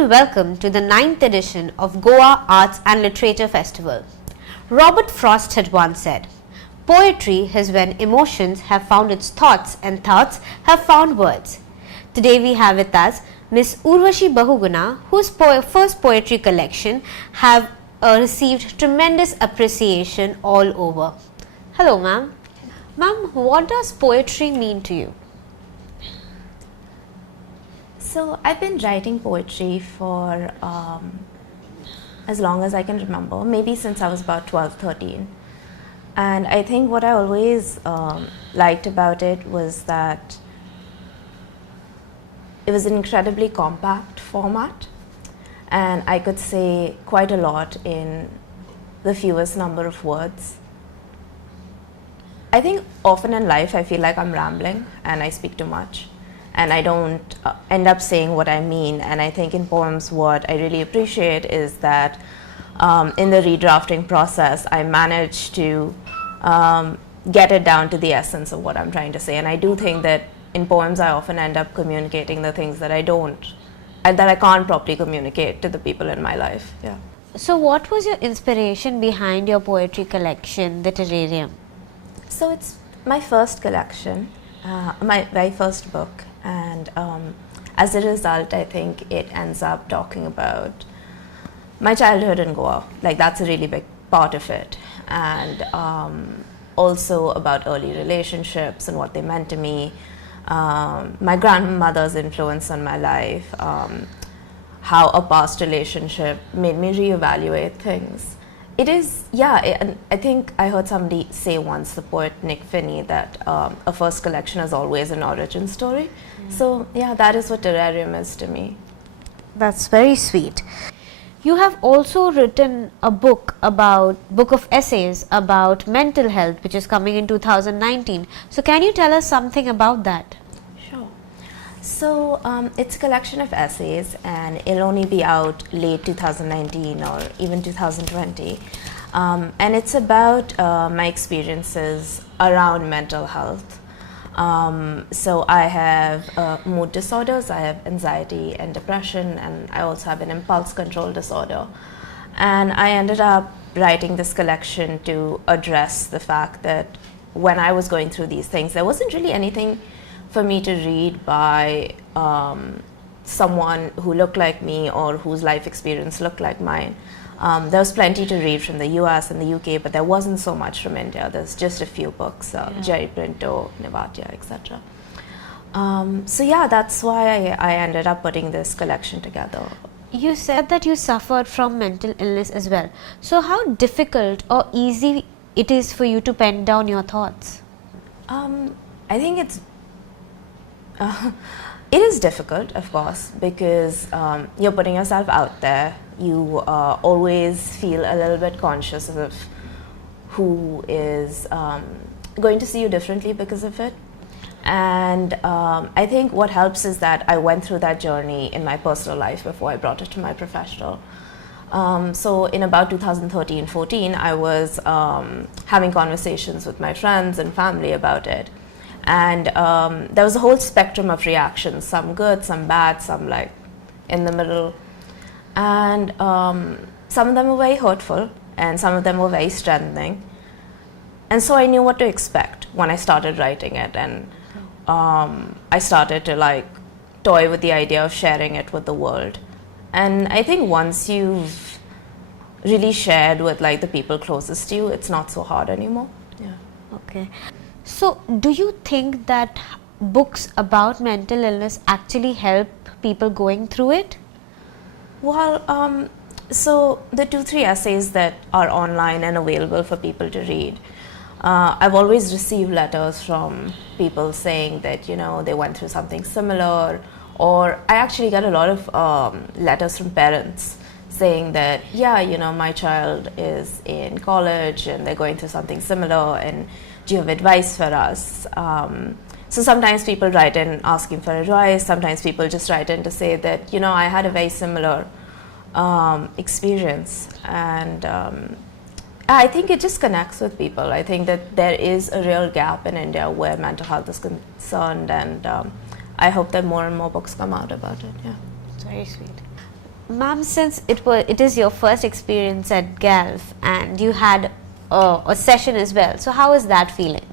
and welcome to the 9th edition of Goa Arts and Literature Festival. Robert Frost had once said, "Poetry is when emotions have found its thoughts and thoughts have found words." Today we have with us Miss Urvashi Bahuguna, whose first poetry collection have received tremendous appreciation all over. Hello ma'am. Ma'am, what does poetry mean to you? So I've been writing poetry for as long as I can remember, maybe since I was about 12, 13. And I think what I always liked about it was that it was an incredibly compact format, and I could say quite a lot in the fewest number of words. I think often in life I feel like I'm rambling and I speak too much, and I don't end up saying what I mean. And I think in poems what I really appreciate is that in the redrafting process I manage to get it down to the essence of what I'm trying to say. And I do think that in poems I often end up communicating the things that I can't properly communicate to the people in my life. Yeah. So what was your inspiration behind your poetry collection, the Terrarium? So it's my first collection, my very first book, and as a result I think it ends up talking about my childhood in Goa. Like, that's a really big part of it, and also about early relationships and what they meant to me, my grandmother's influence on my life, how a past relationship made me reevaluate things. It is, and I think I heard somebody say once, the poet Nick Finney, that a first collection is always an origin story. So yeah, that is what Terrarium is to me. That's very sweet. You have also written a book of essays about mental health, which is coming in 2019. So can you tell us something about that? Sure. So it's a collection of essays, and it'll only be out late 2019 or even 2020. And it's about my experiences around mental health. So I have mood disorders, I have anxiety and depression, and I also have an impulse control disorder. And I ended up writing this collection to address the fact that when I was going through these things, there wasn't really anything for me to read by someone who looked like me or whose life experience looked like mine. There was plenty to read from the US and the UK, but there wasn't so much from India. There's just a few books, Jerry Pinto, Nevatia, etc. So yeah, that's why I ended up putting this collection together. You said that you suffered from mental illness as well. So how difficult or easy it is for you to pen down your thoughts? I think it is difficult, of course, because you're putting yourself out there. You always feel a little bit conscious of who is going to see you differently because of it. And I think what helps is that I went through that journey in my personal life before I brought it to my professional. So in about 2013-14, I was having conversations with my friends and family about it. And there was a whole spectrum of reactions, some good, some bad, some like in the middle. And some of them were very hurtful, and some of them were very strengthening. And so I knew what to expect when I started writing it, and I started to like toy with the idea of sharing it with the world. And I think once you've really shared with like the people closest to you, it's not so hard anymore. Yeah. Okay. So do you think that books about mental illness actually help people going through it? Well, so the 2-3 essays that are online and available for people to read, I've always received letters from people saying that, you know, they went through something similar, or I actually get a lot of letters from parents saying that, yeah, you know, my child is in college and they're going through something similar, and do you have advice for us? So sometimes people write in asking for advice, sometimes people just write in to say that, you know, I had a very similar experience, and I think it just connects with people. I think that there is a real gap in India where mental health is concerned, and I hope that more and more books come out about it. Yeah. It's very sweet. Ma'am, since it is your first experience at GALF and you had a session as well, so how is that feeling?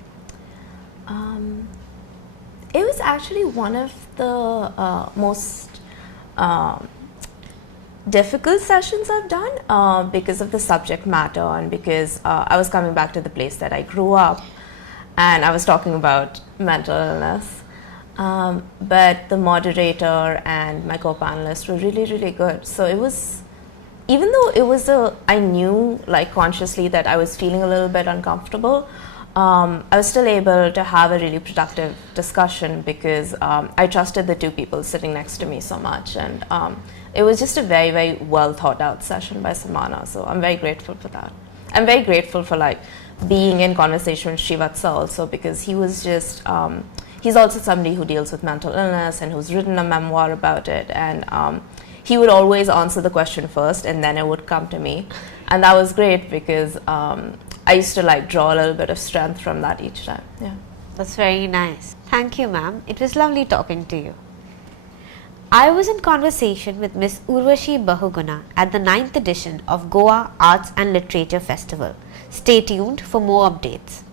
It was actually one of the most difficult sessions I've done because of the subject matter and because I was coming back to the place that I grew up and I was talking about mental illness. But the moderator and my co-panelists were really, really good. So it was, even though it was I knew like consciously that I was feeling a little bit uncomfortable, I was still able to have a really productive discussion because I trusted the two people sitting next to me so much, and it was just a very, very well thought out session by Samana. So I'm very grateful for that. I'm very grateful for like being in conversation with Srivatsa also, because he was just he's also somebody who deals with mental illness and who's written a memoir about it, and he would always answer the question first and then it would come to me, and that was great because I used to like draw a little bit of strength from that each time. Yeah. That's very nice. Thank you, ma'am. It was lovely talking to you. I was in conversation with Miss Urvashi Bahuguna at the 9th edition of Goa Arts and Literature Festival. Stay tuned for more updates.